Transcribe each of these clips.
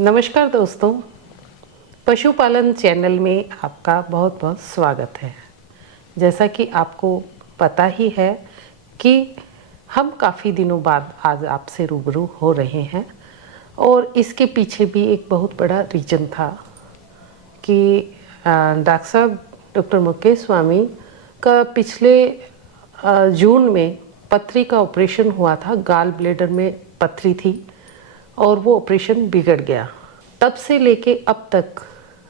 नमस्कार दोस्तों, पशुपालन चैनल में आपका बहुत बहुत स्वागत है। जैसा कि आपको पता ही है कि हम काफ़ी दिनों बाद आज आपसे रूबरू हो रहे हैं और इसके पीछे भी एक बहुत बड़ा रीज़न था कि डॉक्टर साहब डॉक्टर मुकेश स्वामी का पिछले जून में पथरी का ऑपरेशन हुआ था। गाल ब्लैडर में पथरी थी और वो ऑपरेशन बिगड़ गया। तब से लेके अब तक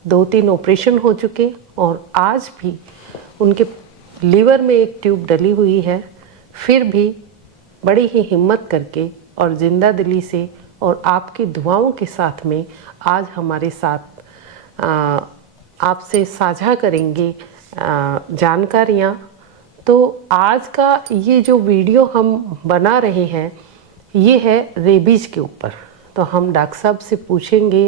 2-3 ऑपरेशन हो चुके और आज भी उनके लीवर में एक ट्यूब डली हुई है। फिर भी बड़ी ही हिम्मत करके और जिंदा दिली से और आपकी दुआओं के साथ में आज हमारे साथ आपसे साझा करेंगे जानकारियाँ। तो आज का ये जो वीडियो हम बना रहे हैं ये है रेबीज के ऊपर। तो हम डॉक्टर साहब से पूछेंगे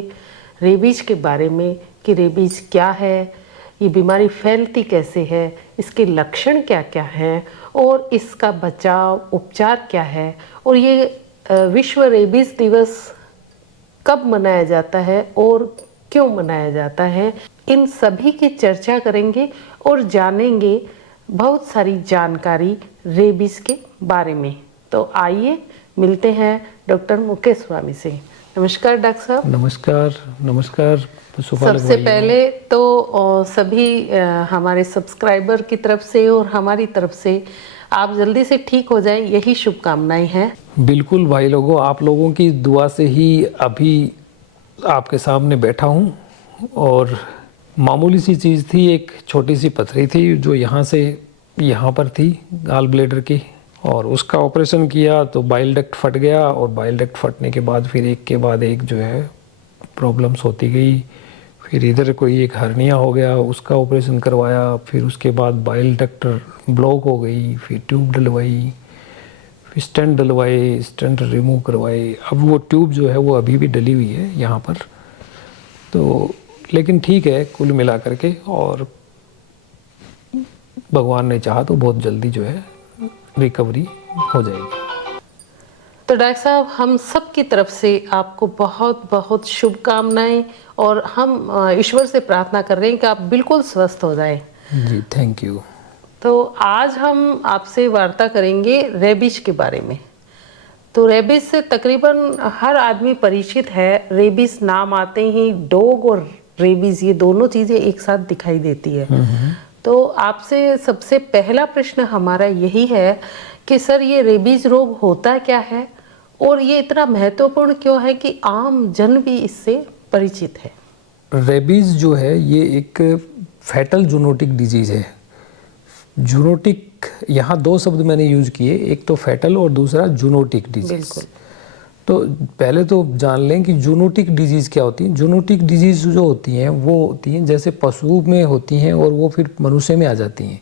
रेबीज के बारे में कि रेबीज क्या है, ये बीमारी फैलती कैसे है, इसके लक्षण क्या क्या हैं और इसका बचाव उपचार क्या है और ये विश्व रेबीज दिवस कब मनाया जाता है और क्यों मनाया जाता है। इन सभी की चर्चा करेंगे और जानेंगे बहुत सारी जानकारी रेबीज के बारे में। तो आइए मिलते हैं डॉक्टर मुकेश स्वामी से। नमस्कार डॉक्टर साहब। नमस्कार। नमस्कार पशुपालक सबसे पहले तो सभी हमारे सब्सक्राइबर की तरफ से और हमारी तरफ से आप जल्दी से ठीक हो जाएं, यही शुभकामनाएं हैं। बिल्कुल भाई लोगों, आप लोगों की दुआ से ही अभी आपके सामने बैठा हूँ। और मामूली सी चीज़ थी, एक छोटी सी पथरी थी जो यहाँ से यहाँ पर थी गाल ब्लैडर की, और उसका ऑपरेशन किया तो बाइल डक्ट फट गया और बाइल डक्ट फटने के बाद फिर एक के बाद एक जो है प्रॉब्लम्स होती गई। फिर इधर कोई एक हर्निया हो गया, उसका ऑपरेशन करवाया। फिर उसके बाद बाइल डक्ट ब्लॉक हो गई, फिर ट्यूब डलवाई, फिर स्टेंट डलवाए, स्टेंट रिमूव करवाए। अब वो ट्यूब जो है वो अभी भी डली हुई है यहाँ पर। तो लेकिन ठीक है कुल मिला करके, और भगवान ने चाहा तो बहुत जल्दी जो है रिकवरी हो जाएगी। तो डॉक्टर साहब, हम सब की तरफ से आपको बहुत बहुत शुभकामनाएं और हम ईश्वर से प्रार्थना कर रहे हैं कि आप बिल्कुल स्वस्थ हो जाएं। जी थैंक यू। तो आज हम आपसे वार्ता करेंगे रेबीज के बारे में। तो रेबीज से तकरीबन हर आदमी परिचित है। रेबीज नाम आते ही डॉग और रेबीज ये दोनों चीज़ें एक साथ दिखाई देती है। तो आपसे सबसे पहला प्रश्न हमारा यही है कि सर ये रेबीज रोग होता क्या है और ये इतना महत्वपूर्ण क्यों है कि आम जन भी इससे परिचित है। रेबीज जो है ये एक फैटल जूनोटिक डिजीज़ है। जूनोटिक यहाँ दो शब्द मैंने यूज किए, एक तो फैटल और दूसरा जूनोटिक डिजीज़। बिल्कुल। तो पहले तो जान लें कि जूनोटिक डिजीज़ क्या होती है। जूनोटिक डिजीज़ जो होती हैं वो होती हैं जैसे पशु में होती हैं और वो फिर मनुष्य में आ जाती हैं।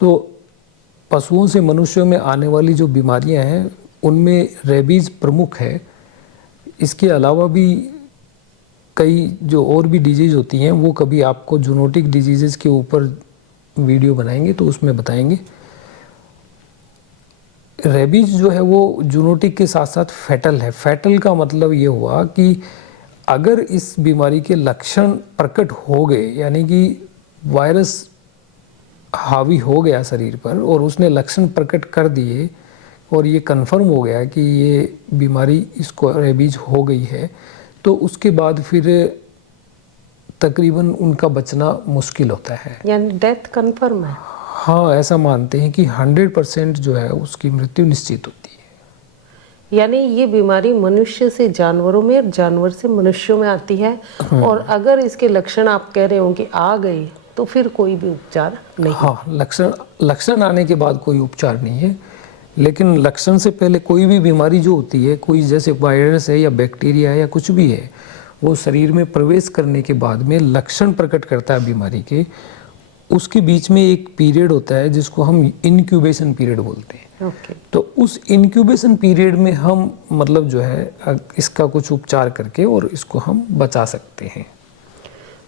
तो पशुओं से मनुष्यों में आने वाली जो बीमारियां हैं उनमें रेबीज़ प्रमुख है। इसके अलावा भी कई जो और भी डिजीज़ होती हैं वो कभी आपको जूनोटिक डिजीज़ के ऊपर वीडियो बनाएंगे तो उसमें बताएंगे। रेबीज जो है वो जूनोटिक के साथ साथ फैटल है। फैटल का मतलब ये हुआ कि अगर इस बीमारी के लक्षण प्रकट हो गए, यानी कि वायरस हावी हो गया शरीर पर और उसने लक्षण प्रकट कर दिए और ये कंफर्म हो गया कि ये बीमारी इसको रेबीज हो गई है, तो उसके बाद फिर तकरीबन उनका बचना मुश्किल होता है। यानी डेथ कंफर्म है। हाँ, ऐसा मानते हैं कि 100% जो है उसकी मृत्यु निश्चित होती है। यानी ये बीमारी मनुष्य से जानवरों में और जानवर से मनुष्यों में आती है। और अगर इसके लक्षण आप कह रहे हो कि आ गए तो फिर कोई भी उपचार नहीं। हाँ, लक्षण आने के बाद कोई उपचार नहीं है। लेकिन लक्षण से पहले कोई भी बीमारी जो होती है, कोई जैसे वायरस है या बैक्टीरिया है या कुछ भी है, वो शरीर में प्रवेश करने के बाद में लक्षण प्रकट करता है बीमारी के। उसके बीच में एक पीरियड होता है जिसको हम इनक्यूबेशन पीरियड बोलते हैं। तो उस इनक्यूबेशन पीरियड में हम मतलब जो है इसका कुछ उपचार करके और इसको हम बचा सकते हैं।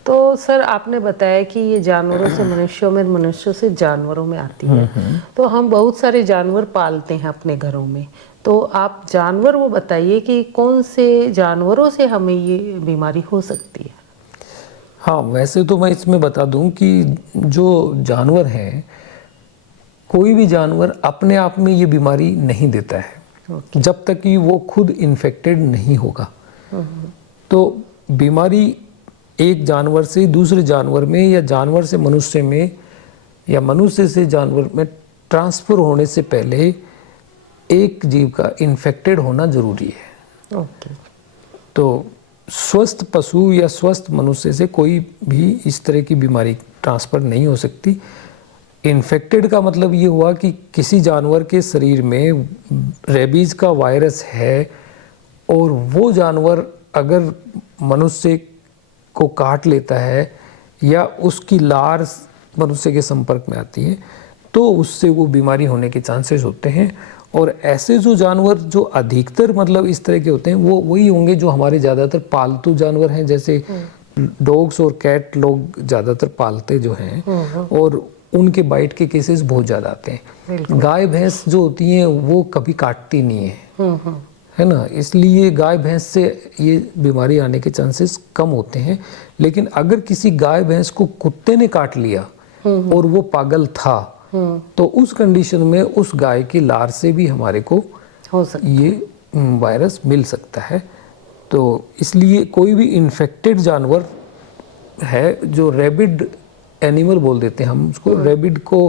तो सर आपने बताया कि ये जानवरों से मनुष्यों में, मनुष्यों से जानवरों में आती है। तो हम बहुत सारे जानवर पालते हैं अपने घरों में, तो आप जानवर वो बताइए कि कौन से जानवरों से हमें ये बीमारी हो सकती है। हाँ, वैसे तो मैं इसमें बता दूं कि जो जानवर हैं, कोई भी जानवर अपने आप में ये बीमारी नहीं देता है जब तक कि वो खुद इन्फेक्टेड नहीं होगा। तो बीमारी एक जानवर से दूसरे जानवर में या जानवर से मनुष्य में या मनुष्य से जानवर में ट्रांसफर होने से पहले एक जीव का इन्फेक्टेड होना जरूरी है। ओके। तो स्वस्थ पशु या स्वस्थ मनुष्य से कोई भी इस तरह की बीमारी ट्रांसफर नहीं हो सकती। इन्फेक्टेड का मतलब ये हुआ कि किसी जानवर के शरीर में रेबीज का वायरस है और वो जानवर अगर मनुष्य को काट लेता है या उसकी लार मनुष्य के संपर्क में आती है तो उससे वो बीमारी होने के चांसेस होते हैं। और ऐसे जो जानवर जो अधिकतर मतलब इस तरह के होते हैं वो वही होंगे जो हमारे ज़्यादातर पालतू जानवर हैं, जैसे डॉग्स और कैट लोग ज़्यादातर पालते जो हैं, और उनके बाइट के केसेस बहुत ज़्यादा आते हैं। गाय भैंस जो होती हैं वो कभी काटती नहीं है ना, इसलिए गाय भैंस से ये बीमारी आने के चांसेस कम होते हैं। लेकिन अगर किसी गाय भैंस को कुत्ते ने काट लिया और वो पागल था तो उस कंडीशन में उस गाय की लार से भी हमारे को हो सकता ये वायरस मिल सकता है। तो इसलिए कोई भी इन्फेक्टेड जानवर है जो रेबिड एनिमल बोल देते हैं हम उसको, रेबिड को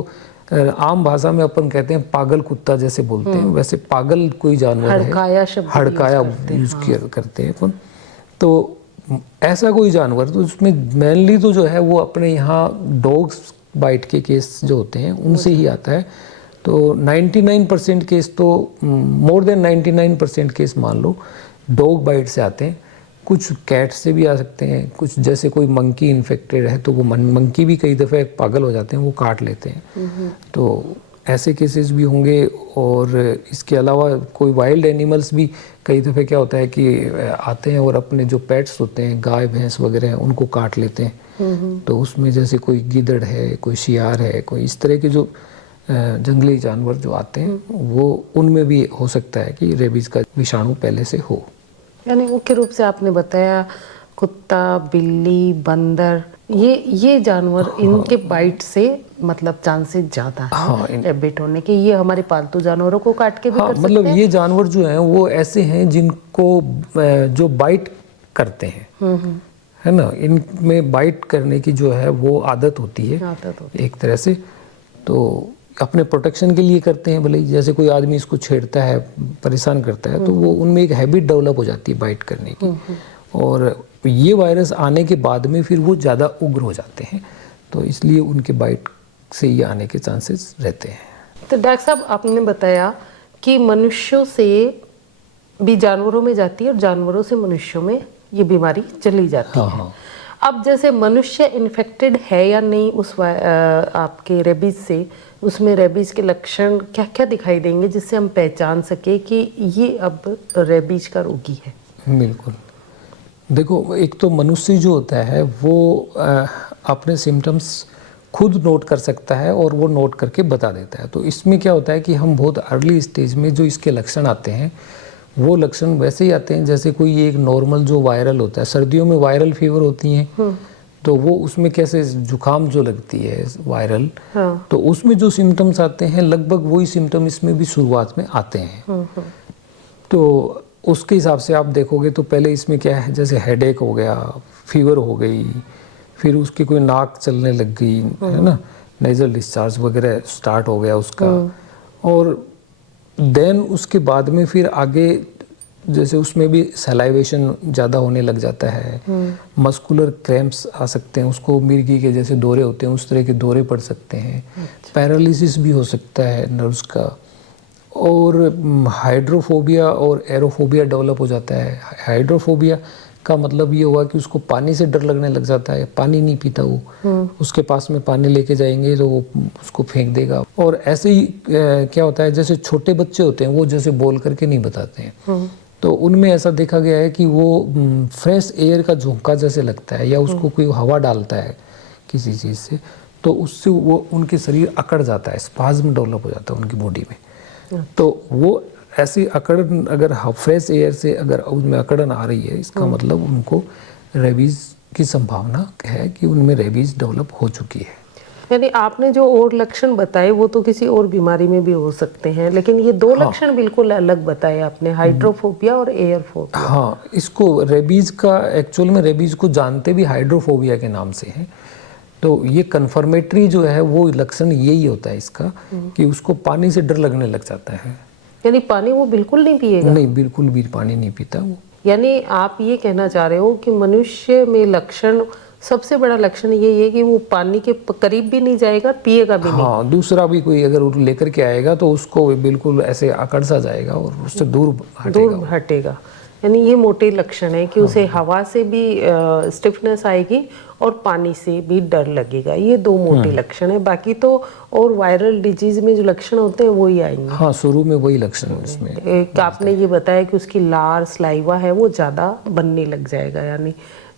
आम भाषा में अपन कहते हैं पागल कुत्ता जैसे बोलते हैं, वैसे पागल कोई जानवर हड़काया है, शब्द हड़काया यूज करते हैं अपन। तो ऐसा कोई जानवर तो उसमें मेनली तो जो है वो अपने यहाँ डॉग्स बाइट के केस जो होते हैं उनसे ही आता है। तो 99% केस तो मोर देन 99% केस मान लो डॉग बाइट से आते हैं। कुछ कैट से भी आ सकते हैं, कुछ जैसे कोई मंकी इन्फेक्टेड है तो वो मंकी भी कई दफ़े पागल हो जाते हैं, वो काट लेते हैं। तो ऐसे केसेस भी होंगे। और इसके अलावा कोई वाइल्ड एनिमल्स भी कई दफ़े क्या होता है कि आते हैं और अपने जो पेट्स होते हैं गाय भैंस वगैरह हैं उनको काट लेते हैं। तो उसमें जैसे कोई गिदड़ है, कोई शियार है, कोई इस तरह के जो जंगली जानवर जो आते हैं वो उनमें भी हो सकता है कि रेबीज का विषाणु पहले से हो। यानी मुख्य रूप से आपने बताया कुत्ता, बिल्ली, बंदर, ये जानवर इनके बाइट से मतलब चांसेस ज़्यादा है रेबिट होने के। ये हमारे पालतू जानवरों को काट के भी कर मतलब सकते हैं। ये जानवर जो हैं वो ऐसे हैं जिनको जो बाइट करते हैं है ना, इनमें बाइट करने की जो है वो आदत होती है एक तरह से। तो अपने प्रोटेक्शन के लिए करते हैं, भले ही जैसे कोई आदमी इसको छेड़ता है, परेशान करता है तो वो उनमें एक हैबिट डेवलप हो जाती है बाइट करने की। और ये वायरस आने के बाद में फिर वो ज़्यादा उग्र हो जाते हैं, तो इसलिए उनके बाइट से ये आने के चांसेस रहते हैं। तो डॉक्टर साहब आपने बताया कि मनुष्यों से भी जानवरों में जाती है और जानवरों से मनुष्यों में ये बीमारी चली जाती है। अब जैसे मनुष्य इन्फेक्टेड है या नहीं उस आपके रेबीज से, उसमें रेबीज के लक्षण क्या क्या दिखाई देंगे जिससे हम पहचान सके कि ये अब रेबीज का रोगी है? बिल्कुल, देखो एक तो मनुष्य जो होता है वो अपने सिम्टम्स खुद नोट कर सकता है और वो नोट करके बता देता है। तो इसमें क्या होता है कि हम बहुत अर्ली स्टेज में जो इसके लक्षण आते हैं वो लक्षण वैसे ही आते हैं जैसे कोई एक नॉर्मल जो वायरल होता है। सर्दियों में वायरल फीवर होती हैं तो वो उसमें कैसे जुकाम जो लगती है वायरल, तो उसमें जो सिम्टम्स आते हैं लगभग वही सिम्टम इसमें भी शुरुआत में आते हैं। तो उसके हिसाब से आप देखोगे तो पहले इसमें क्या है, जैसे हेडेक हो गया, फीवर हो गई, फिर उसकी कोई नाक चलने लग गई है ना, नेजल डिस्चार्ज वगैरह स्टार्ट हो गया उसका। और देन उसके बाद में फिर आगे जैसे उसमें भी सलाइवेशन ज़्यादा होने लग जाता है, मस्कुलर क्रैम्प्स आ सकते हैं, उसको मिर्गी के जैसे दौरे होते हैं उस तरह के दौरे पड़ सकते हैं, पैरालिसिस भी हो सकता है नर्व्स का, और हाइड्रोफोबिया और एरोफोबिया डेवलप हो जाता है। हाइड्रोफोबिया का मतलब ये हुआ कि उसको पानी से डर लगने लग जाता है, पानी नहीं पीता वो, उसके पास में पानी लेके जाएंगे तो वो उसको फेंक देगा। और ऐसे ही क्या होता है, जैसे छोटे बच्चे होते हैं वो जैसे बोल करके नहीं बताते हैं, तो उनमें ऐसा देखा गया है कि वो फ्रेश एयर का झोंका जैसे लगता है या उसको कोई हवा डालता है किसी चीज़ से तो उससे वो उनके शरीर अकड़ जाता है, स्पाज्म डेवलप हो जाता है उनकी बॉडी में। तो वो ऐसी अकड़न अगर फ्रेश एयर से अगर उसमें अकड़न आ रही है, इसका मतलब उनको रेबीज की संभावना है कि उनमें रेबीज डेवलप हो चुकी है। यानी आपने जो और लक्षण बताए वो तो किसी और बीमारी में भी हो सकते हैं, लेकिन ये दो लक्षण बिल्कुल अलग बताए आपने, हाइड्रोफोबिया और एयरफोबिया। हाँ, इसको रेबीज का एक्चुअल में रेबीज को जानते भी हाइड्रोफोबिया के नाम से हैं। तो ये कन्फर्मेटरी जो है वो लक्षण यही होता है इसका कि उसको पानी से डर लगने लग जाता है। यानी पानी वो बिल्कुल नहीं पिएगा? नहीं, बिल्कुल भी पानी नहीं पीता वो। यानी आप ये कहना चाह रहे हो कि मनुष्य में लक्षण, सबसे बड़ा लक्षण यही है कि वो पानी के करीब भी नहीं जाएगा, पिएगा भी नहीं। हाँ, दूसरा भी कोई अगर वो लेकर के आएगा तो उसको बिल्कुल ऐसे अकड़ सा जाएगा और उससे दूर हटेगा। यानी ये मोटे लक्षण है कि उसे हवा से भी स्टिफनेस आएगी और पानी से भी डर लगेगा। ये दो मोटे लक्षण है। बाकी तो और वायरल डिजीज में जो लक्षण होते हैं वही आएंगे। हाँ, शुरू में वही लक्षण इसमें। एक आपने ये बताया कि उसकी लार स्लाइवा है वो ज़्यादा बनने लग जाएगा, यानी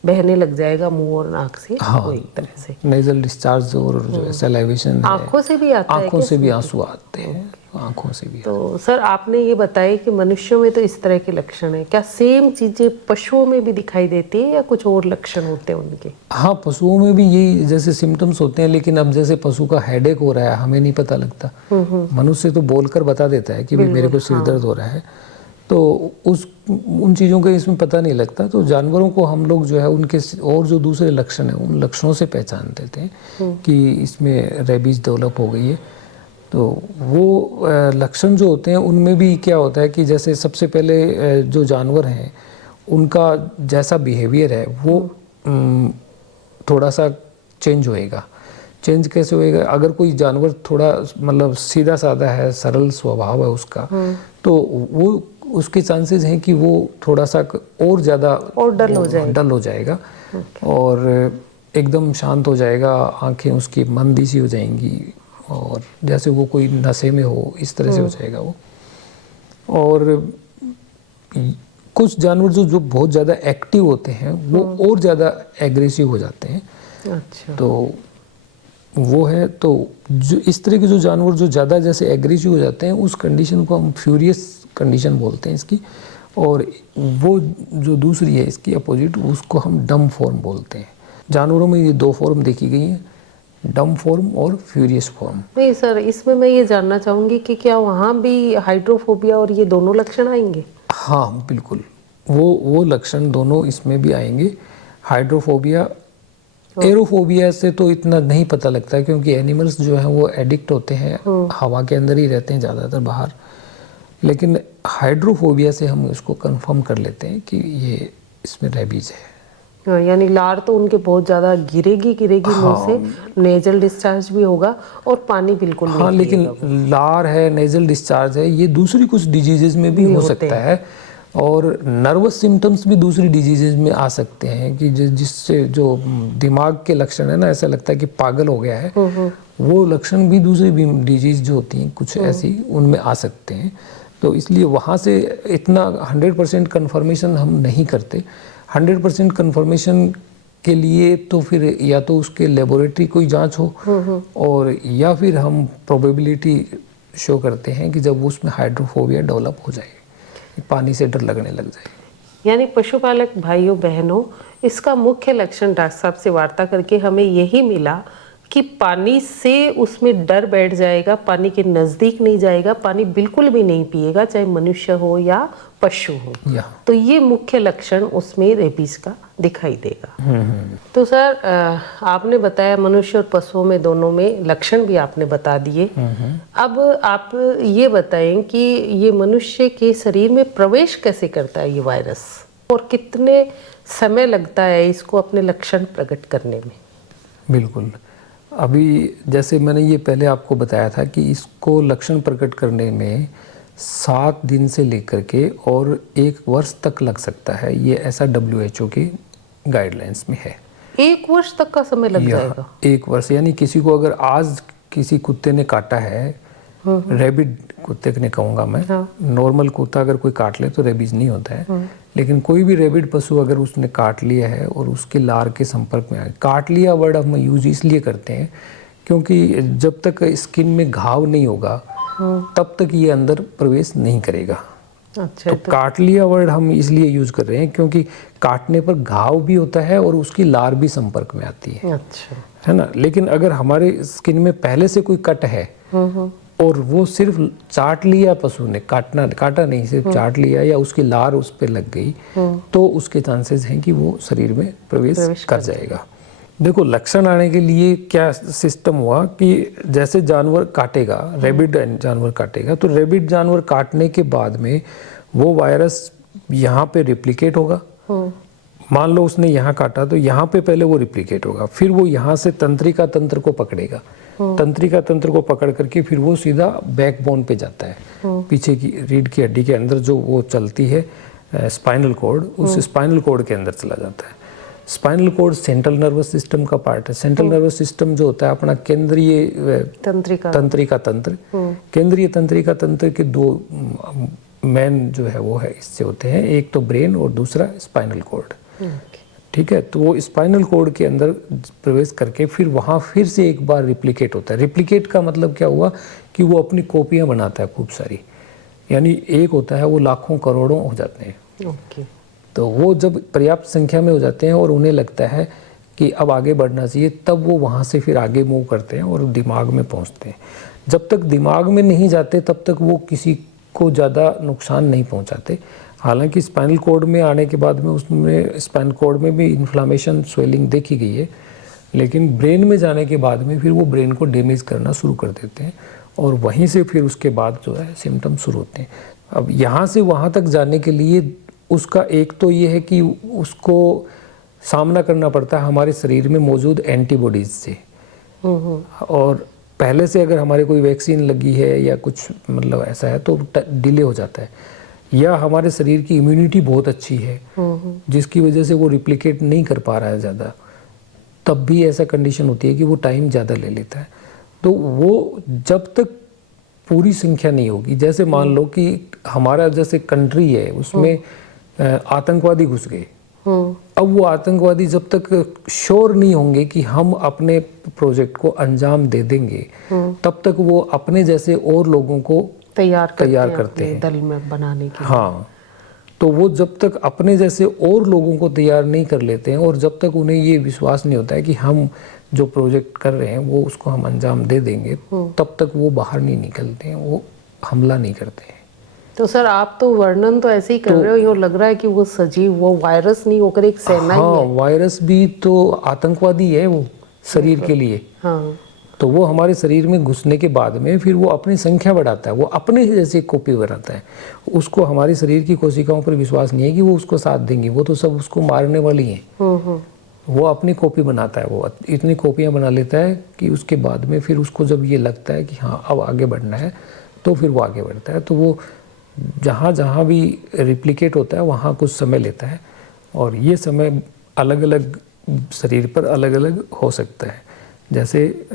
बहने लग जाएगा मुंह और नाक से। हाँ, वही तरह से नेजल डिस्चार्ज और जो सैलाइवेशन है, आंखों से भी आता है? आंखों से भी आंसू आते हैं, आंखों से भी। तो सर आपने ये बताया कि मनुष्यों में तो इस तरह के लक्षण है, क्या सेम चीजें पशुओं में भी दिखाई देती है या कुछ और लक्षण होते हैं उनके? हाँ, पशुओं में भी यही जैसे सिम्टम्स होते हैं, लेकिन अब जैसे पशु का हेडेक हो रहा है हमें नहीं पता लगता। मनुष्य तो बोलकर बता देता है कि भाई मेरे को सिर दर्द हो रहा है, तो उन चीज़ों का इसमें पता नहीं लगता। तो जानवरों को हम लोग जो है उनके और जो दूसरे लक्षण हैं उन लक्षणों से पहचान देते हैं कि इसमें रेबीज डेवलप हो गई है। तो वो लक्षण जो होते हैं उनमें भी क्या होता है कि जैसे सबसे पहले जो जानवर हैं उनका जैसा बिहेवियर है वो थोड़ा सा चेंज होएगा। चेंज कैसे होएगा? अगर कोई जानवर थोड़ा मतलब सीधा साधा है, सरल स्वभाव है उसका, तो वो उसके चांसेस हैं कि वो थोड़ा सा और ज़्यादा और डल हो जाएगा और एकदम शांत हो जाएगा, आंखें उसकी मंदी सी हो जाएंगी और जैसे वो कोई नशे में हो इस तरह से हो जाएगा वो। और कुछ जानवर जो बहुत ज़्यादा एक्टिव होते हैं वो और ज़्यादा एग्रेसिव हो जाते हैं। अच्छा। तो वो है, तो जो इस तरह के जो जानवर जो ज़्यादा जैसे एग्रेसिव हो जाते हैं उस कंडीशन को हम फ्यूरियस कंडीशन बोलते हैं इसकी। और वो जो दूसरी है इसकी अपोजिट, उसको हम डम फॉर्म बोलते हैं। जानवरों में ये दो फॉर्म देखी गई हैं, डम फॉर्म और फ्यूरियस फॉर्म। नहीं सर, इसमें मैं ये जानना चाहूँगी कि क्या वहाँ भी हाइड्रोफोबिया और ये दोनों लक्षण आएंगे? हाँ बिल्कुल, वो लक्षण दोनों इसमें भी आएंगे। हाइड्रोफोबिया, एरोफोबिया से तो इतना नहीं पता लगता है क्योंकि एनिमल्स जो हैं वो एडिक्ट होते हैं, हवा के अंदर ही रहते हैं ज़्यादातर बाहर। लेकिन हाइड्रोफोबिया से हम इसको कंफर्म कर लेते हैं कि ये इसमें रेबीज है। यानी लार तो उनके बहुत ज़्यादा गिरेगी मुंह से, नेजल डिस्चार्ज भी होगा और पानी बिल्कुल नहीं। हाँ, लेकिन लार है, नेजल डिस्चार्ज है, ये दूसरी कुछ डिजीजेज में भी हो सकता है। और नर्वस सिम्टम्स भी दूसरी डिजीजेज में आ सकते हैं कि जिससे जो दिमाग के लक्षण है ना, ऐसा लगता है कि पागल हो गया है, वो लक्षण भी दूसरी डिजीज जो होती हैं कुछ ऐसी उनमें आ सकते हैं। तो इसलिए वहाँ से इतना 100% कन्फर्मेशन हम नहीं करते। 100% कन्फर्मेशन के लिए तो फिर या तो उसके लेबोरेटरी कोई जांच हो और या फिर हम प्रोबेबिलिटी शो करते हैं कि जब उसमें हाइड्रोफोबिया डेवलप हो जाए, पानी से डर लगने लग जाए। यानी पशुपालक भाइयों बहनों, इसका मुख्य लक्षण डॉक्टर साहब से वार्ता करके हमें यही मिला कि पानी से उसमें डर बैठ जाएगा, पानी के नज़दीक नहीं जाएगा, पानी बिल्कुल भी नहीं पिएगा, चाहे मनुष्य हो या पशु हो। तो ये मुख्य लक्षण उसमें रेबीज का दिखाई देगा। तो सर आपने बताया मनुष्य और पशुओं में दोनों में लक्षण भी आपने बता दिए। अब आप ये बताएं कि ये मनुष्य के शरीर में प्रवेश कैसे करता है ये वायरस और कितने समय लगता है इसको अपने लक्षण प्रकट करने में? बिल्कुल, अभी जैसे मैंने ये पहले आपको बताया था कि इसको लक्षण प्रकट करने में 7 दिन से लेकर के और 1 वर्ष तक लग सकता है। ये ऐसा WHO की गाइडलाइंस में है। 1 वर्ष तक का समय लग जाएगा? 1 वर्ष, यानी किसी को अगर आज किसी कुत्ते ने काटा है, रेबिड कुत्ते ने कहूँगा मैं, नॉर्मल कुत्ता अगर कोई काट ले तो रेबीज नहीं होता है, लेकिन कोई भी रेबिड पशु अगर उसने काट लिया है और उसके लार के संपर्क में आए, काट लिया वर्ड हम यूज इसलिए करते हैं क्योंकि जब तक स्किन में घाव नहीं होगा तब तक ये अंदर प्रवेश नहीं करेगा। अच्छा, तो काट लिया वर्ड हम इसलिए यूज कर रहे हैं क्योंकि काटने पर घाव भी होता है और उसकी लार भी संपर्क में आती अच्छा। है ना। लेकिन अगर हमारे स्किन में पहले से कोई कट है और वो सिर्फ चाट लिया पशु ने, काटा नहीं, सिर्फ चाट लिया या उसकी लार उस पर लग गई, तो उसके चांसेस हैं कि वो शरीर में प्रवेश कर जाएगा। देखो, लक्षण आने के लिए क्या सिस्टम हुआ कि जैसे जानवर काटेगा, रैबिड जानवर काटेगा, तो रैबिड जानवर काटने के बाद में वो वायरस यहाँ पे रिप्लिकेट होगा। मान लो उसने यहाँ काटा तो यहाँ पे पहले वो रिप्लिकेट होगा, फिर वो यहाँ से तंत्रिका तंत्र को पकड़ेगा, तंत्रिका तंत्र को पकड़ करके फिर वो सीधा बैकबोन पे जाता है, पीछे की रीढ़ की हड्डी के अंदर जो वो चलती है स्पाइनल कॉर्ड, उस स्पाइनल कॉर्ड के अंदर चला जाता है। Spinal cord central nervous system का पार्ट है। सेंट्रल नर्वस सिस्टम जो होता है अपना केंद्रीय तंत्रिका तंत्र, केंद्रीय तंत्रिका तंत्र के दो मेन जो है वो है इससे होते हैं, एक तो ब्रेन और दूसरा स्पाइनल कॉर्ड। ठीक है, तो वो स्पाइनल कॉर्ड के अंदर प्रवेश करके फिर वहाँ फिर से एक बार रिप्लिकेट होता है। रिप्लिकेट का मतलब क्या हुआ कि वो अपनी कॉपियाँ बनाता है खूब सारी, यानी एक होता है वो लाखों करोड़ों हो जाते हैं। तो वो जब पर्याप्त संख्या में हो जाते हैं और उन्हें लगता है कि अब आगे बढ़ना चाहिए, तब वो वहाँ से फिर आगे मूव करते हैं और दिमाग में पहुँचते हैं। जब तक दिमाग में नहीं जाते तब तक वो किसी को ज़्यादा नुकसान नहीं पहुँचाते। हालांकि स्पाइनल कॉर्ड में आने के बाद में उसमें स्पाइनल कॉर्ड में भी इन्फ्लामेशन, स्वेलिंग देखी गई है, लेकिन ब्रेन में जाने के बाद में फिर वो ब्रेन को डैमेज करना शुरू कर देते हैं और वहीं से फिर उसके बाद जो है सिम्टम शुरू होते हैं। अब यहाँ से वहाँ तक जाने के लिए उसका एक तो ये है कि उसको सामना करना पड़ता है हमारे शरीर में मौजूद एंटीबॉडीज से, और पहले से अगर हमारे कोई वैक्सीन लगी है या कुछ मतलब ऐसा है तो डिले हो जाता है, या हमारे शरीर की इम्यूनिटी बहुत अच्छी है जिसकी वजह से वो रिप्लिकेट नहीं कर पा रहा है ज़्यादा, तब भी ऐसा कंडीशन होती है कि वो टाइम ज़्यादा ले लेता है। तो वो जब तक पूरी संख्या नहीं होगी, जैसे मान लो कि हमारा जैसे कंट्री है उसमें आतंकवादी घुस गए, अब वो आतंकवादी जब तक श्योर नहीं होंगे कि हम अपने प्रोजेक्ट को अंजाम दे देंगे, तब तक वो अपने जैसे और लोगों को तैयार करते हैं दल में बनाने के। हाँ, तो वो जब तक अपने जैसे और लोगों को तैयार नहीं कर लेते हैं और जब तक उन्हें ये विश्वास नहीं होता है कि हम जो प्रोजेक्ट कर रहे हैं वो उसको हम अंजाम दे देंगे, तब तक वो बाहर नहीं निकलते हैं, वो हमला नहीं करते हैं। तो सर आप तो वर्णन तो ऐसे ही कर रहे हो, यूँ लग रहा है कि वो सजीव, वो वायरस नहीं होकर एक सेना ही है। वायरस भी तो आतंकवादी है वो शरीर के लिए। हाँ, तो वो हमारे शरीर में घुसने के बाद में फिर वो अपनी संख्या बढ़ाता है, वो अपने जैसे कॉपी बनाता है। उसको हमारे शरीर की कोशिकाओं पर विश्वास नहीं है कि वो उसको साथ देंगी, वो तो सब उसको मारने वाली हैं। वो अपनी कॉपी बनाता है, वो इतनी कॉपियाँ बना लेता है कि उसके बाद में फिर उसको जब ये लगता है कि हाँ अब आगे बढ़ना है, तो फिर वो आगे बढ़ता है। तो वो जहाँ जहाँ भी रिप्लिकेट होता है वहाँ कुछ समय लेता है, और ये समय अलग अलग शरीर पर अलग अलग हो सकता है। जैसे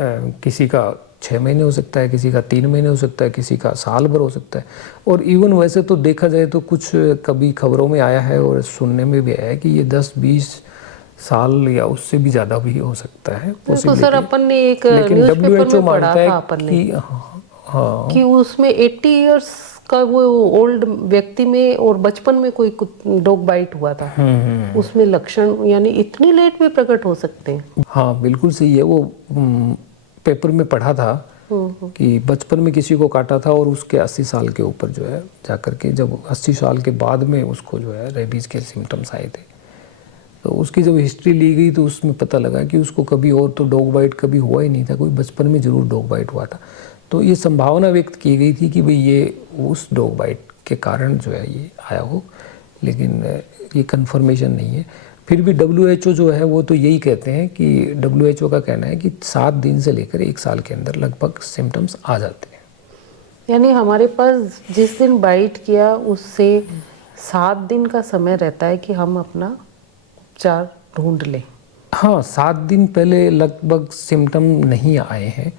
किसी का 6 महीने हो सकता है, किसी का 3 महीने हो सकता है, किसी का साल भर हो सकता है। और इवन वैसे तो देखा जाए तो कुछ कभी खबरों में आया है और सुनने में भी आया है कि ये 10-20 साल या उससे भी ज़्यादा भी हो सकता है। तो सर अपन ने एक न्यूज़पेपर में पढ़ा था अपन ने कि उसमें 80 इयर्स का वो ओल्ड व्यक्ति में और बचपन में कोई डॉग बाइट हुआ था, उसमें लक्षण यानी इतनी लेट भी प्रकट हो सकते हैं। हाँ बिल्कुल सही है, वो पेपर में पढ़ा था कि बचपन में किसी को काटा था और उसके 80 साल के ऊपर जो है जाकर के, जब 80 साल के बाद में उसको जो है रेबीज के सिम्टम्स आए थे, तो उसकी जब हिस्ट्री ली गई तो उसमें पता लगा कि उसको कभी और तो डॉग बाइट कभी हुआ ही नहीं था, कोई बचपन में ज़रूर डॉग बाइट हुआ था। तो ये संभावना व्यक्त की गई थी कि भाई ये उस डॉग बाइट के कारण जो है ये आया हो, लेकिन ये कंफर्मेशन नहीं है। फिर भी WHO जो है वो तो यही कहते हैं कि WHO का कहना है कि 7 दिन से लेकर 1 साल के अंदर लगभग सिम्टम्स आ जाते हैं। यानी हमारे पास जिस दिन बाइट किया उससे 7 दिन का समय रहता है कि हम अपना उपचार ढूंढ लें। हाँ, 7 दिन पहले लगभग सिम्टम नहीं आए हैं।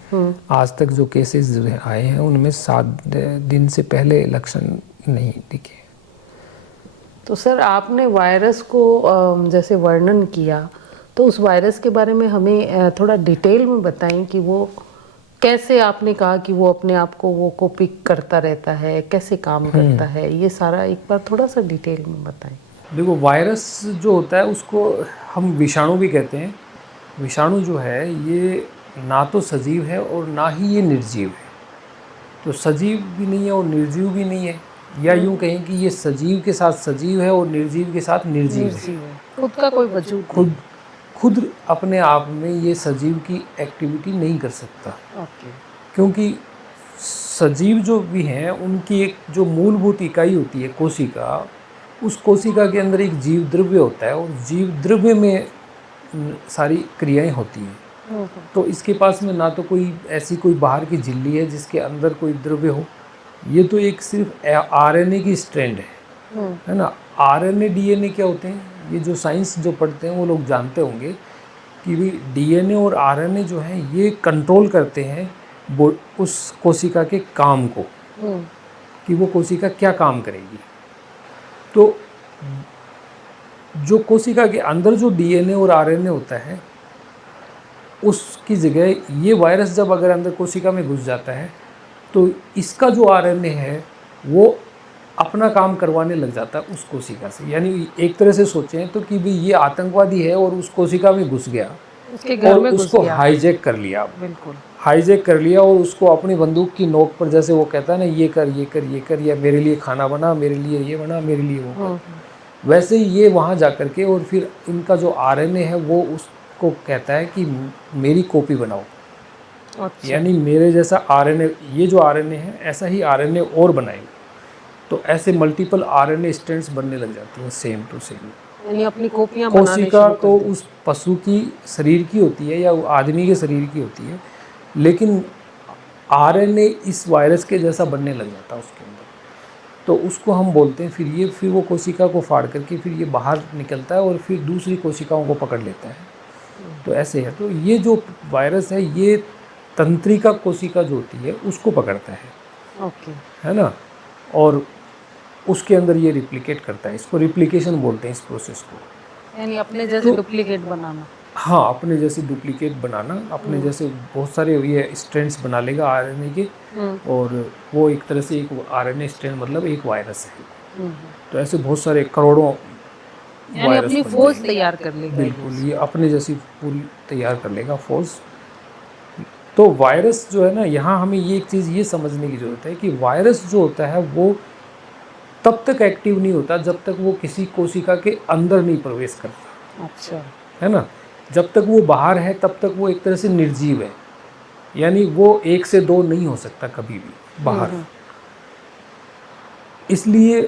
आज तक जो केसेस आए हैं उनमें 7 दिन से पहले लक्षण नहीं दिखे। तो सर आपने वायरस को जैसे वर्णन किया, तो उस वायरस के बारे में हमें थोड़ा डिटेल में बताएं कि वो कैसे आपने कहा कि वो अपने आप को वो कॉपी करता रहता है, कैसे काम करता है, ये सारा एक बार थोड़ा सा डिटेल में बताएं। देखो, वायरस जो होता है उसको हम विषाणु भी कहते हैं। विषाणु जो है ये ना तो सजीव है और ना ही ये निर्जीव है। तो सजीव भी नहीं है और निर्जीव भी नहीं है, या यूं कहें कि ये सजीव के साथ सजीव है और निर्जीव के साथ निर्जीव है। निर्जीव है, खुद का कोई वजूद खुद खुद अपने आप में ये सजीव की एक्टिविटी नहीं कर सकता, नहीं। ओके। क्योंकि सजीव जो भी हैं उनकी एक जो मूलभूत इकाई होती है कोशिका, उस कोशिका के अंदर एक जीव द्रव्य होता है और जीव द्रव्य में सारी क्रियाएं होती हैं। तो इसके पास में ना तो कोई ऐसी कोई बाहर की झिल्ली है जिसके अंदर कोई द्रव्य हो, ये तो एक सिर्फ आरएनए की स्ट्रैंड है ना। आरएनए डीएनए क्या होते हैं, ये जो साइंस जो पढ़ते हैं वो लोग जानते होंगे कि भी डीएनए और आरएनए जो है ये कंट्रोल करते हैं उस कोशिका के काम को, कि वो कोशिका क्या काम करेगी। तो जो कोशिका के अंदर जो डीएनए और आरएनए होता है उसकी जगह ये वायरस जब अगर अंदर कोशिका में घुस जाता है तो इसका जो आरएनए है वो अपना काम करवाने लग जाता है उस कोशिका से। यानी एक तरह से सोचें तो कि भी ये आतंकवादी है और उस कोशिका में घुस गया उसके घर और में घुस उसको गया। हाईजैक कर लिया। बिल्कुल। हाईजैक कर लिया और उसको अपनी बंदूक की नोक पर, जैसे वो कहता है ना, ये कर ये कर ये कर, या मेरे लिए खाना बना, मेरे लिए ये बना, मेरे लिए वो कर, वैसे ही ये वहाँ जा कर के और फिर इनका जो आरएनए है वो उसको कहता है कि मेरी कॉपी बनाओ। अच्छा। यानी मेरे जैसा आरएनए, ये जो आरएनए है ऐसा ही आरएनए और बनाएगा। तो ऐसे मल्टीपल आरएनए स्ट्रैंड्स बनने लग जाती हैं सेम टू सेम। यानी अपनी कॉपियां बनाने कोशिका शुरू तो कर दी। उस पशु की शरीर की होती है या आदमी के शरीर की होती है, लेकिन आरएनए इस वायरस के जैसा बनने लग जाता है उसके अंदर। तो उसको हम बोलते हैं फिर वो कोशिका को फाड़ करके फिर ये बाहर निकलता है और फिर दूसरी कोशिकाओं को पकड़ लेता है। तो ऐसे है। तो ये जो वायरस है ये तंत्रिका कोशिका जो होती है उसको पकड़ता है। ओके। है ना। और उसके अंदर ये रिप्लिकेट करता है। इसको रिप्लिकेशन बोलते हैं इस प्रोसेस को। यानी अपने जैसे डुप्लीकेट बनाना। हाँ, अपने जैसे डुप्लीकेट बनाना, अपने जैसे बहुत सारे ये स्ट्रैंड्स बना लेगा आरएनए के, और वो एक तरह से एक आरएनए स्ट्रैंड मतलब एक वायरस है। तो ऐसे बहुत सारे करोड़ों यानी अपनी फौज तैयार कर लेगा। बिल्कुल, ये अपने जैसी पूरी तैयार कर लेगा फौज। तो वायरस जो है ना, यहाँ हमें ये एक चीज़ ये समझने की ज़रूरत है कि वायरस जो होता है वो तब तक एक्टिव नहीं होता जब तक वो किसी कोशिका के अंदर नहीं प्रवेश करता। अच्छा। है ना। जब तक वो बाहर है तब तक वो एक तरह से निर्जीव है, यानी वो एक से दो नहीं हो सकता कभी भी बाहर। इसलिए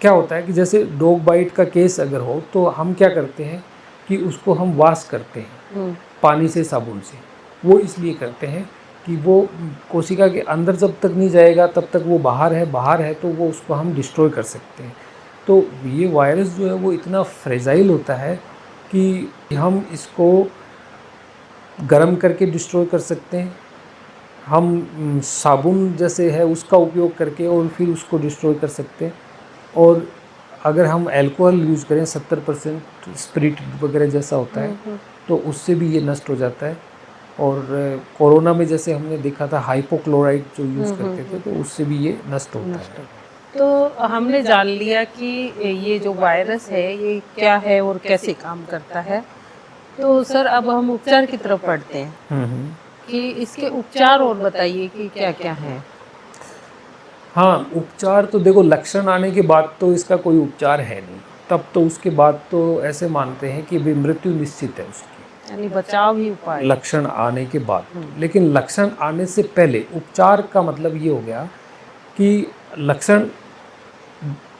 क्या होता है कि जैसे डॉग बाइट का केस अगर हो तो हम क्या करते हैं कि उसको हम वॉश करते हैं पानी से, साबुन से। वो इसलिए करते हैं कि वो कोशिका के अंदर जब तक नहीं जाएगा तब तक वो बाहर है तो वो उसको हम डिस्ट्रॉय कर सकते हैं। तो ये वायरस जो है वो इतना फ्रेजाइल होता है कि हम इसको गर्म करके डिस्ट्रॉय कर सकते हैं। हम साबुन जैसे है उसका उपयोग करके और फिर उसको डिस्ट्रॉय कर सकते हैं। और अगर हम अल्कोहल यूज़ करें 70% स्पिरिट वगैरह जैसा होता है तो उससे भी ये नष्ट हो जाता है। और कोरोना में जैसे हमने देखा था हाइपोक्लोराइड जो यूज़ करते थे तो उससे भी ये नष्ट होता है। तो हमने जान लिया कि ये जो वायरस है ये क्या है और कैसे काम करता है। तो सर अब हम उपचार की तरफ बढ़ते हैं कि इसके उपचार और बताइए कि क्या क्या है। हाँ, उपचार तो देखो, लक्षण आने के बाद तो इसका कोई उपचार है नहीं, तब तो उसके बाद तो ऐसे मानते हैं कि भी मृत्यु निश्चित है उसकी, यानी बचाव ही उपाय। लक्षण आने के बाद। लेकिन लक्षण आने से पहले उपचार का मतलब ये हो गया कि लक्षण,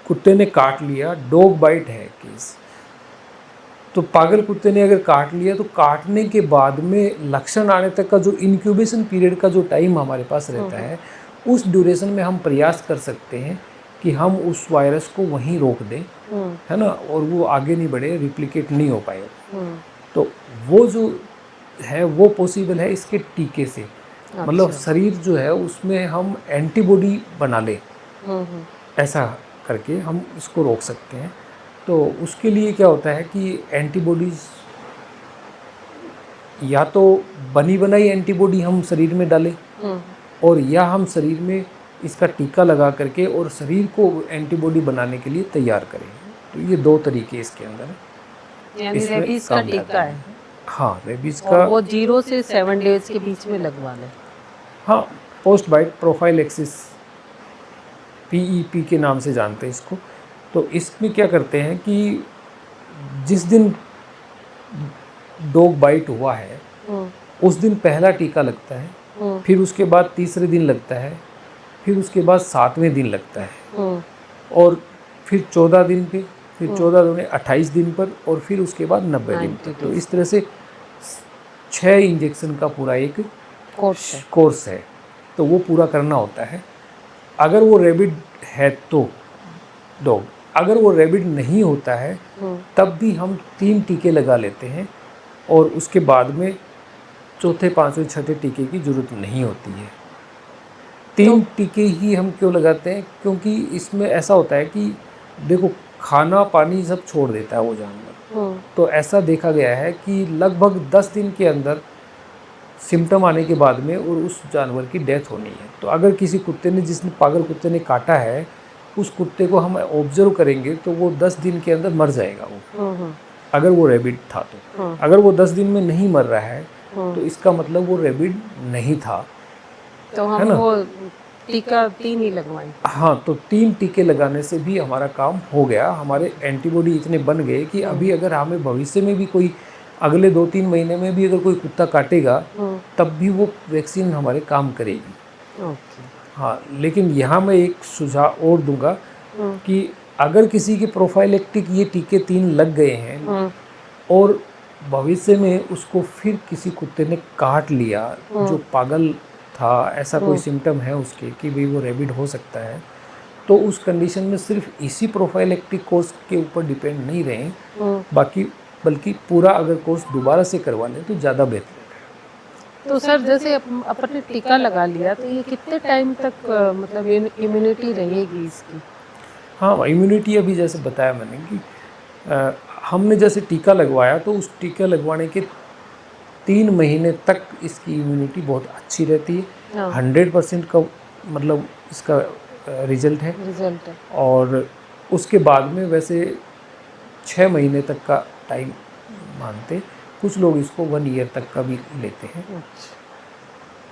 कुत्ते ने काट लिया, डॉग बाइट है केस, तो पागल कुत्ते ने अगर काट लिया तो काटने के बाद में लक्षण आने तक का जो इंक्यूबेशन पीरियड का जो टाइम हमारे पास रहता है, उस ड्यूरेशन में हम प्रयास कर सकते हैं कि हम उस वायरस को वहीं रोक दें, है ना, और वो आगे नहीं बढ़े, रिप्लिकेट नहीं हो पाए। तो वो जो है वो पॉसिबल है इसके टीके से। मतलब शरीर जो है उसमें हम एंटीबॉडी बना लें, ऐसा करके हम इसको रोक सकते हैं। तो उसके लिए क्या होता है कि एंटीबॉडीज़ या तो बनी बनाई एंटीबॉडी हम शरीर में डालें और या हम शरीर में इसका टीका लगा करके और शरीर को एंटीबॉडी बनाने के लिए तैयार करें। तो ये दो तरीके इसके अंदर हैं। यानी इसमें रेबीज का काम टीका रहता है हाँ, रेबीज और का वो 0 से 7 डेज के बीच में लगवा लें। हाँ, पोस्ट बाइट प्रोफाइलैक्सिस PEP के नाम से जानते हैं इसको। तो इसमें क्या करते हैं कि जिस दिन डॉग बाइट हुआ है उस दिन पहला टीका लगता है, फिर उसके बाद तीसरे दिन लगता है, फिर उसके बाद 7वें दिन लगता है और फिर 14 दिन पे, फिर 14 दूने 28 दिन पर और फिर उसके बाद 90 दिन पर। तो इस तरह से 6 इंजेक्शन का पूरा एक कोर्स है, तो वो पूरा करना होता है। अगर वो रेबिड है तो डॉग, अगर वो रेबिड नहीं होता है तब भी हम 3 टीके लगा लेते हैं और उसके बाद में चौथे, पांचवें, छठे टीके की ज़रूरत नहीं होती है। 3 टीके ही हम क्यों लगाते हैं? क्योंकि इसमें ऐसा होता है कि देखो खाना पानी सब छोड़ देता है वो जानवर। तो ऐसा देखा गया है कि लगभग 10 दिन के अंदर सिम्टम आने के बाद में और उस जानवर की डेथ होनी है। तो अगर किसी कुत्ते ने, जिसने पागल कुत्ते ने काटा है, उस कुत्ते को हम ऑब्जर्व करेंगे तो वो 10 दिन के अंदर मर जाएगा वो, अगर वो रेबिड था तो। अगर वो 10 दिन में नहीं मर रहा है तो इसका मतलब वो रेबिड नहीं था। तो हम वो टीका 3 ही लगवाएं। हाँ, तो 3 टीके लगाने से भी हमारा काम हो गया। हमारे एंटीबॉडी इतने बन गए कि अभी अगर हमें भविष्य में भी कोई अगले 2-3 महीने में भी अगर कोई कुत्ता काटेगा तब भी वो वैक्सीन हमारे काम करेगी। हाँ, लेकिन यहाँ मैं एक सुझाव और दूंगा कि अगर किसी के प्रोफाइलेक्टिक ये टीके 3 लग गए हैं और भविष्य में उसको फिर किसी कुत्ते ने काट लिया जो पागल था, ऐसा कोई सिम्टम है उसके कि भाई वो रेबिड हो सकता है, तो उस कंडीशन में सिर्फ इसी प्रोफाइलेक्टिक कोर्स के ऊपर डिपेंड नहीं रहें, बल्कि पूरा अगर कोर्स दोबारा से करवा लें तो ज़्यादा बेहतर है। तो सर जैसे अपने टीका लगा लिया तो ये कितने टाइम तक मतलब इम्यूनिटी रहेगी इसकी? हाँ, इम्यूनिटी अभी जैसे बताया मैंने कि हमने जैसे टीका लगवाया तो उस टीका लगवाने के 3 महीने तक इसकी इम्यूनिटी बहुत अच्छी रहती है। 100% का मतलब इसका रिजल्ट है। और उसके बाद में वैसे 6 महीने तक का टाइम मानते, कुछ लोग इसको 1 ईयर तक का भी लेते हैं।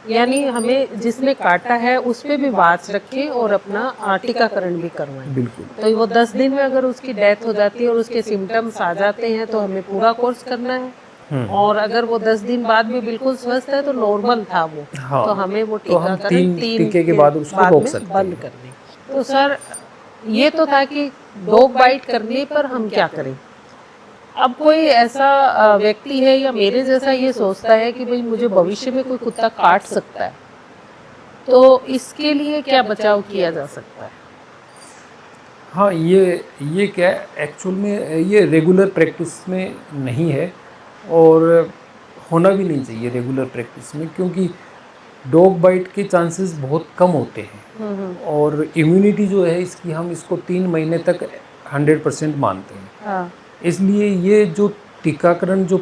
यानी हमें जिसने काटा है उस पे भी वाच रखें और अपना टीकाकरण भी करवाएं। बिल्कुल। तो वो 10 दिन में अगर उसकी डेथ हो जाती है और उसके सिम्टम्स आ जाते हैं तो हमें पूरा कोर्स करना है। और अगर वो 10 दिन बाद भी बिल्कुल स्वस्थ है तो नॉर्मल था वो, हाँ, तो हमें वो तो हम टीकाकरण 3 टीके के बाद उसको रोक सकते हैं। बंद कर दें। तो सर ये तो था कि डॉग बाइट करने पर हम क्या करें। अब कोई ऐसा व्यक्ति है या मेरे जैसा ये सोचता है कि भाई मुझे भविष्य में कोई कुत्ता काट सकता है, तो इसके लिए क्या बचाव किया जा सकता है? हाँ, ये क्या है एक्चुअल में ये रेगुलर प्रैक्टिस में नहीं है और होना भी नहीं चाहिए रेगुलर प्रैक्टिस में, क्योंकि डॉग बाइट के चांसेस बहुत कम होते हैं और इम्यूनिटी जो है इसकी हम इसको 3 महीने तक 100% मानते हैं। इसलिए ये जो टीकाकरण जो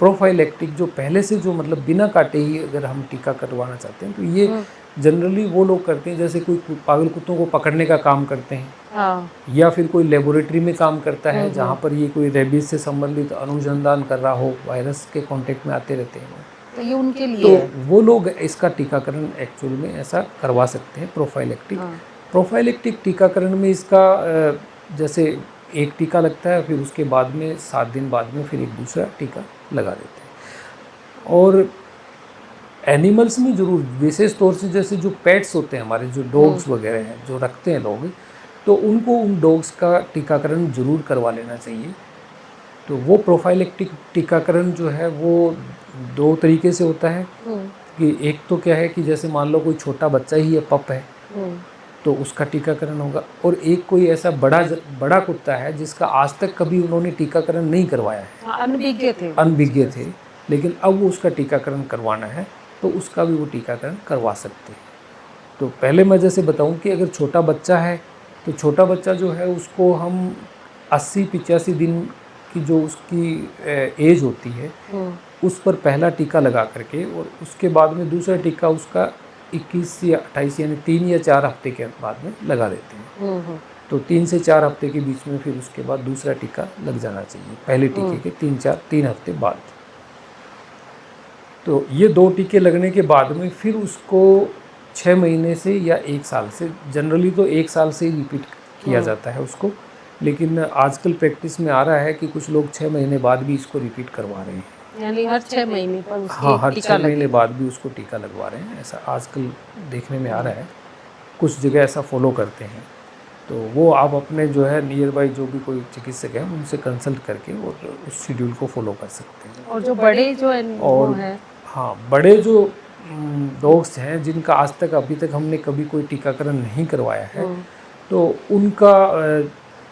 प्रोफाइलेक्टिक जो पहले से जो मतलब बिना काटे ही अगर हम टीका करवाना चाहते हैं तो ये जनरली वो लोग करते हैं जैसे कोई पागल कुत्तों को पकड़ने का काम करते हैं या फिर कोई लेबोरेटरी में काम करता है जहाँ पर ये कोई रेबीज से संबंधित अनुसंधान कर रहा हो, वायरस के कांटेक्ट में आते रहते हैं, तो ये उनके लिए तो वो लोग इसका टीकाकरण एक्चुअल में ऐसा करवा सकते हैं प्रोफाइलेक्टिक टीकाकरण में इसका जैसे एक टीका लगता है, फिर उसके बाद में 7 दिन बाद में फिर एक दूसरा टीका लगा देते हैं। और एनिमल्स में ज़रूर विशेष तौर से जैसे जो पेट्स होते हैं हमारे, जो डॉग्स वगैरह हैं जो रखते हैं लोग, तो उनको उन डॉग्स का टीकाकरण ज़रूर करवा लेना चाहिए। तो वो प्रोफाइलेक्टिक टीकाकरण जो है वो 2 तरीके से होता है कि एक तो क्या है कि जैसे मान लो कोई छोटा बच्चा ही है, पप है, तो उसका टीकाकरण होगा। और एक कोई ऐसा बड़ा कुत्ता है जिसका आज तक कभी उन्होंने टीकाकरण नहीं करवाया है, अनभिज्ञ थे, लेकिन अब वो उसका टीकाकरण करवाना है तो उसका भी वो टीकाकरण करवा सकते हैं। तो पहले मैं जैसे बताऊं कि अगर छोटा बच्चा है तो छोटा बच्चा जो है उसको हम 80-85 दिन की जो उसकी एज होती है उस पर पहला टीका लगा करके और उसके बाद में दूसरा टीका उसका 21 या 28 यानी 3 या 4 हफ्ते के बाद में लगा देते हैं। तो 3 से 4 हफ्ते के बीच में फिर उसके बाद दूसरा टीका लग जाना चाहिए, पहले टीके के 3 हफ्ते बाद। तो ये 2 टीके लगने के बाद में फिर उसको 6 महीने से या 1 साल से, जनरली तो 1 साल से ही रिपीट किया जाता है उसको, लेकिन आजकल प्रैक्टिस में आ रहा है कि कुछ लोग 6 महीने बाद भी इसको रिपीट करवा रहे हैं। यानी हर 6 महीने पर उसकी हाँ, हर टीका 6 महीने लगेगा। बाद भी उसको टीका लगवा रहे हैं, ऐसा आजकल देखने में आ रहा है। कुछ जगह ऐसा फॉलो करते हैं। तो वो आप अपने जो है नियर बाई जो भी कोई चिकित्सक है उनसे कंसल्ट करके और उस शेड्यूल को फॉलो कर सकते हैं। और जो बड़े जो वो और है, हाँ, बड़े जो डॉग्स हैं जिनका आज तक अभी तक हमने कभी कोई टीकाकरण नहीं करवाया है, तो उनका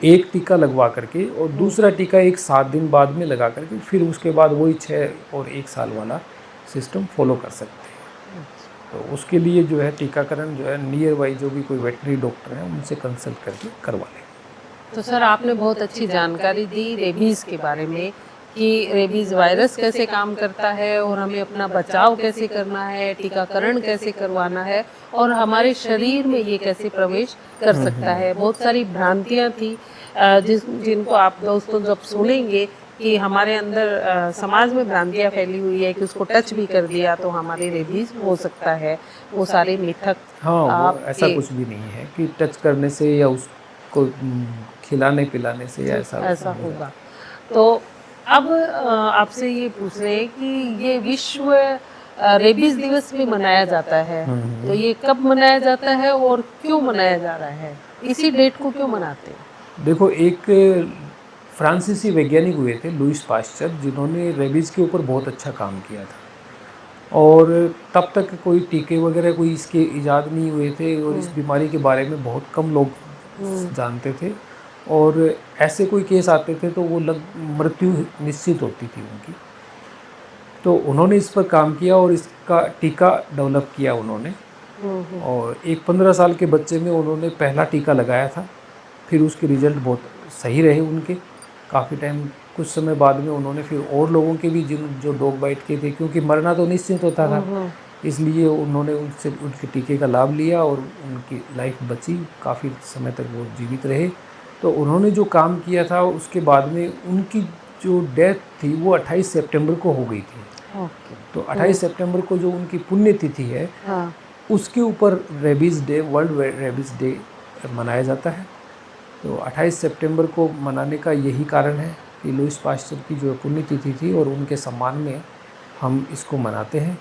एक टीका लगवा करके और दूसरा टीका एक 7 दिन बाद में लगा करके फिर उसके बाद वही 6 और 1 साल वाला सिस्टम फॉलो कर सकते हैं। तो उसके लिए जो है टीकाकरण जो है नियर बाई जो भी कोई वेटनरी डॉक्टर हैं उनसे कंसल्ट करके करवा लें। तो सर आपने बहुत अच्छी जानकारी दी रेबीज़ के बारे में कि रेबीज़ वायरस कैसे काम करता है और हमें अपना बचाव कैसे करना है, टीकाकरण कैसे करवाना है और हमारे शरीर में ये कैसे प्रवेश कर सकता है। बहुत सारी भ्रांतियाँ थी जिनको आप दोस्तों जब सुनेंगे कि हमारे अंदर समाज में भ्रांतियाँ फैली हुई है कि उसको टच भी कर दिया तो हमारे रेबीज़ हो सकता है। वो सारे मिथक हाँ, वो ऐसा आपके कुछ भी नहीं है कि टच करने से या उसको खिलाने पिलाने से या ऐसा ऐसा हो जाता होगा। तो अब आपसे ये पूछ रहे हैं कि ये विश्व रेबीज दिवस भी मनाया जाता है, तो ये कब मनाया जाता है और क्यों मनाया जा रहा है? इसी डेट को क्यों मनाते हैं? है। देखो, एक फ्रांसीसी वैज्ञानिक हुए थे लुईस पाश्चर, जिन्होंने रेबीज़ के ऊपर बहुत अच्छा काम किया था और तब तक कोई टीके वगैरह कोई इसके इजाद नहीं हुए थे और इस बीमारी के बारे में बहुत कम लोग जानते थे और ऐसे कोई केस आते थे तो वो मृत्यु निश्चित होती थी उनकी। तो उन्होंने इस पर काम किया और इसका टीका डेवलप किया उन्होंने और एक 15 साल के बच्चे में उन्होंने पहला टीका लगाया था। फिर उसके रिजल्ट बहुत सही रहे उनके काफ़ी टाइम। कुछ समय बाद में उन्होंने फिर और लोगों के भी जो डॉग बाइट के थे, क्योंकि मरना तो निश्चित होता था, इसलिए उन्होंने उनसे उनके टीके का लाभ लिया और उनकी लाइफ बची, काफ़ी समय तक वो जीवित रहे। तो उन्होंने जो काम किया था उसके बाद में उनकी जो डेथ थी वो 28 सितंबर को हो गई थी। ओके। तो 28 सितंबर को जो उनकी पुण्यतिथि है हाँ। उसके ऊपर rabies day, world rabies day मनाया जाता है। तो 28 सितंबर को मनाने का यही कारण है कि लुईस पाश्चर की जो पुण्यतिथि थी और उनके सम्मान में हम इसको मनाते हैं।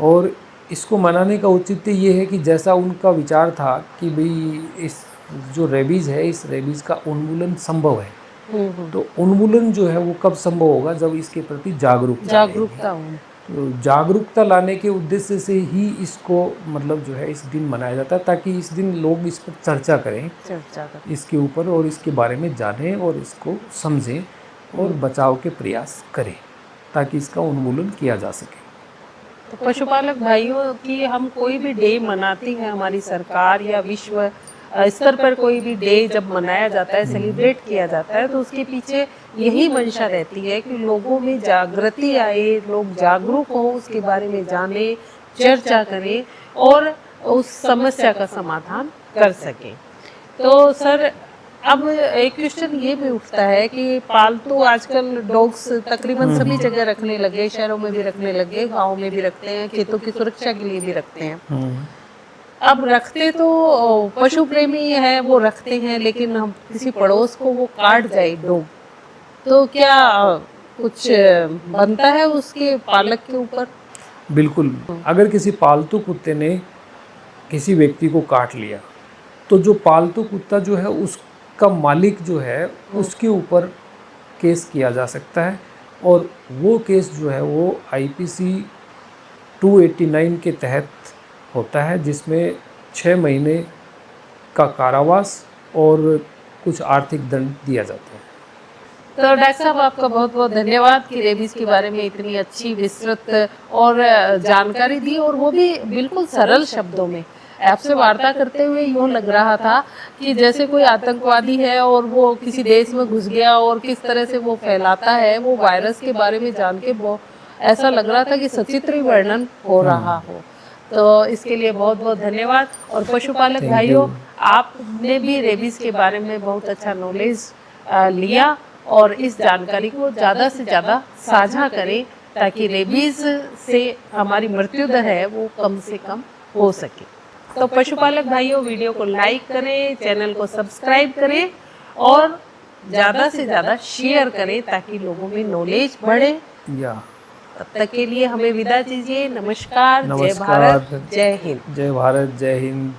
और इसको मनाने का औचित्य ये है कि जैसा उनका विचार था कि भाई इस जो रेबीज़ है, इस रेबीज़ का उन्मूलन संभव है। तो उन्मूलन जो है वो कब संभव होगा, जब इसके प्रति जागरूकता आएगी। जागरूकता हो। तो जागरूकता लाने के उद्देश्य से ही इसको मतलब जो है इस दिन मनाया जाता है, ताकि इस दिन लोग इस पर चर्चा करें, चर्चा कर। इसके ऊपर और इसके बारे में जानें और इसको समझें और बचाव के प्रयास करें ताकि इसका उन्मूलन किया जा सके। तो पशुपालक भाइयों की हम कोई भी डे मनाती है, हमारी सरकार या विश्व स्तर पर कोई भी डे जब मनाया जाता है, सेलिब्रेट किया जाता है, तो उसके पीछे यही मंशा रहती है कि लोगों में जागृति आए, लोग जागरूक हो, उसके बारे में जाने, चर्चा करें और उस समस्या का समाधान कर सकें। तो सर अब एक क्वेश्चन ये भी उठता है कि पालतू आजकल डॉग्स तकरीबन सभी जगह रखने लगे, शहरों में भी रखने लगे, गाँव में भी रखते हैं, खेतों की सुरक्षा के लिए भी रखते हैं। अब रखते तो पशु प्रेमी है वो रखते हैं, लेकिन हम किसी पड़ोस को वो काट जाए डॉग, तो क्या कुछ बनता है उसके पालक के ऊपर? बिल्कुल, अगर किसी पालतू कुत्ते ने किसी व्यक्ति को काट लिया तो जो पालतू कुत्ता जो है उसका मालिक जो है उसके ऊपर केस किया जा सकता है और वो केस जो है वो आईपीसी 289 के तहत होता है, जिसमें 6 महीने का कारावास और कुछ आर्थिक दंड दिया जाता है। तो डॉक्टर साहब आपका बहुत बहुत धन्यवाद कि रेबीज के बारे में इतनी अच्छी विस्तृत और जानकारी दी, और वो भी बिल्कुल सरल शब्दों में। आपसे वार्ता करते हुए यूँ लग रहा था कि जैसे कोई आतंकवादी है और वो किसी देश में घुस गया और किस तरह से वो फैलाता है, वो वायरस के बारे में जान के ऐसा लग रहा था कि सचित्र ही वर्णन हो रहा हो। तो इसके लिए बहुत बहुत धन्यवाद। और पशुपालक थैंक भाइयों, यू। आपने भी रेबीज के बारे में बहुत अच्छा नॉलेज लिया और इस जानकारी को ज़्यादा से ज़्यादा साझा करें ताकि रेबीज से हमारी मृत्यु दर है वो कम से कम हो सके। तो पशुपालक भाइयों, वीडियो को लाइक करें, चैनल को सब्सक्राइब करें और ज़्यादा से ज़्यादा शेयर करें ताकि लोगों में नॉलेज बढ़े। या तब तक के लिए हमें विदा दीजिए। नमस्कार, जय नमस्कार, भारत, जय हिंद। जय भारत, जय हिंद।